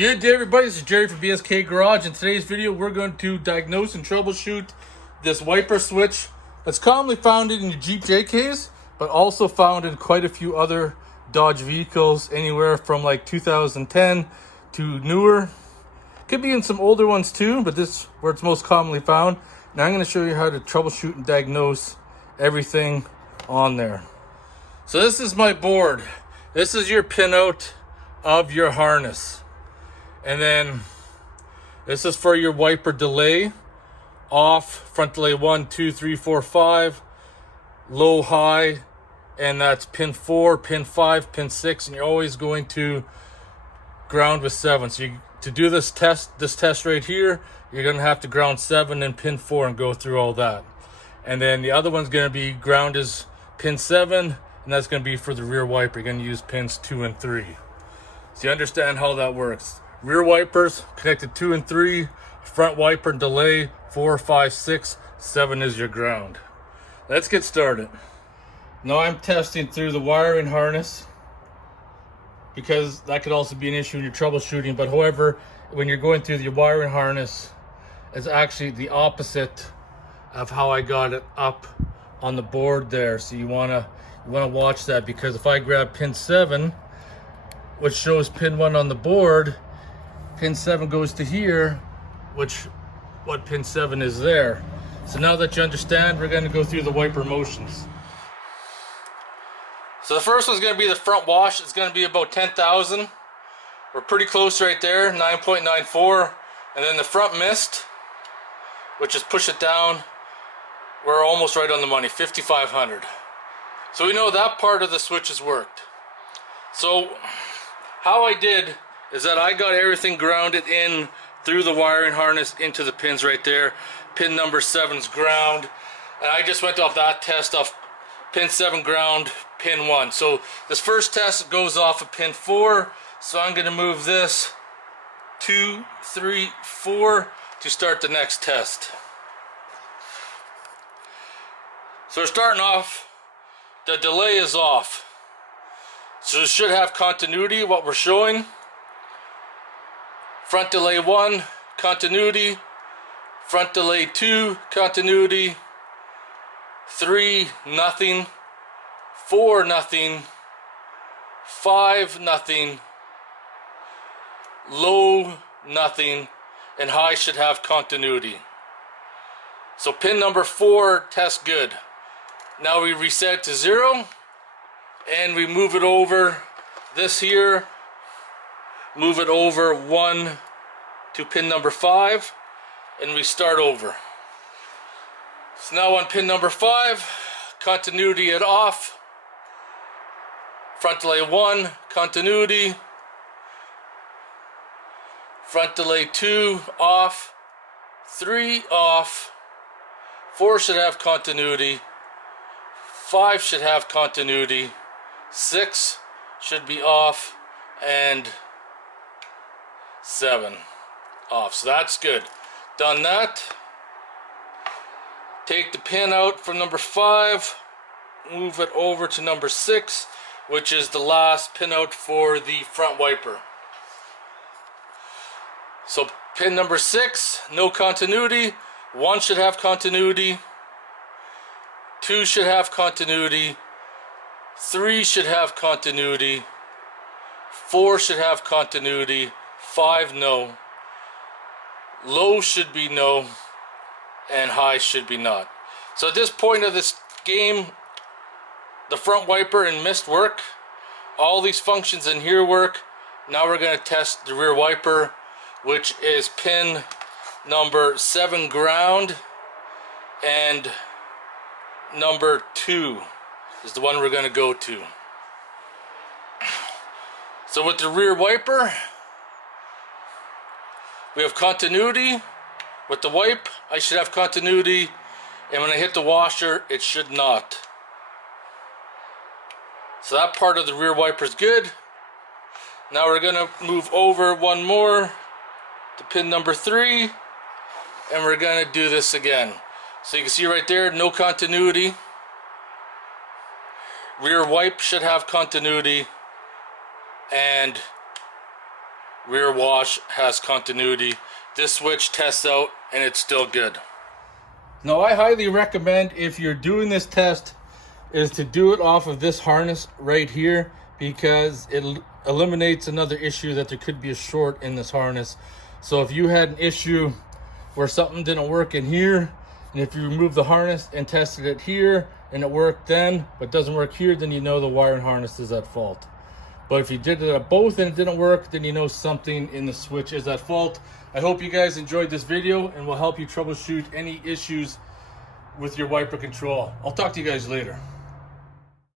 Good day everybody, this is Jerry from BSK Garage. In today's video we're going to diagnose and troubleshoot this wiper switch that's commonly found in your Jeep JKs, but also found in quite a few other Dodge vehicles, anywhere from like 2010 to newer. Could be in some older ones too, but this is where it's most commonly found. Now I'm going to show you how to troubleshoot and diagnose everything on there. So this is my board. This is your pinout of your harness. And then this is for your wiper delay, off, front delay 1, 2, 3, 4, 5, low, high, and that's pin 4, pin 5, pin 6, and you're always going to ground with 7. So to do this test right here, you're going to have to ground 7 and pin 4 and go through all that. And then the other one's going to be ground is pin 7, and that's going to be for the rear wiper. You're going to use pins 2 and 3. So you understand how that works. Rear wipers connected 2 and 3, front wiper delay 4, 5, 6, 7 is your ground. Let's get started. Now I'm testing through the wiring harness because that could also be an issue when you're troubleshooting, but however, when you're going through the wiring harness, it's actually the opposite of how I got it up on the board there. So you wanna watch that, because if I grab pin 7, which shows pin 1 on the board, pin 7 goes to here, what pin 7 is there. So now that you understand, we're going to go through the wiper motions. So the first one's going to be the front wash. It's going to be about 10,000. We're pretty close right there, 9.94. And then the front mist, which is push it down, we're almost right on the money, 5,500. So we know that part of the switch has worked. So how I did is that I got everything grounded in through the wiring harness into the pins right there. Pin number 7's ground, and I just went off that test off pin 7 ground, pin 1. So this first test goes off of pin 4, so I'm going to move this 2, 3, 4 to start the next test. So we're starting off, the delay is off, so it should have continuity what we're showing. Front delay 1, continuity. Front delay 2, continuity. 3, nothing. 4, nothing. 5, nothing. Low, nothing. And high should have continuity. So pin number 4 tests good. Now we reset it to 0. And we move it over this here. Move it over 1 to pin number 5, and we start over. So now on pin number 5, continuity at off, front delay 1, continuity, front delay 2, off, 3, off, 4 should have continuity, 5 should have continuity, 6 should be off, and 7 off. So that's good. Done that. Take the pin out from number 5, move it over to number 6, which is the last pin out for the front wiper. So pin number 6, no continuity. 1 should have continuity. 2 should have continuity. 3 should have continuity. 4 should have continuity. 5 no, low should be no, and high should be not. So at this point of this game, the front wiper and mist work. All these functions in here work. Now we're going to test the rear wiper, which is pin number 7 ground, and number 2 is the one we're going to go to. So with the rear wiper, we have continuity. With the wipe, I should have continuity, and when I hit the washer, it should not. So that part of the rear wiper is good. Now we're going to move over one more to pin number 3, and we're going to do this again. So you can see right there, no continuity. Rear wipe should have continuity, and rear wash has continuity. This switch tests out and it's still good. Now I highly recommend, if you're doing this test, is to do it off of this harness right here, because it eliminates another issue that there could be a short in this harness. So if you had an issue where something didn't work in here, and if you remove the harness and tested it here and it worked then but doesn't work here, then you know the wire and harness is at fault. But if you did it at both and it didn't work, then you know something in the switch is at fault. I hope you guys enjoyed this video and will help you troubleshoot any issues with your wiper control. I'll talk to you guys later.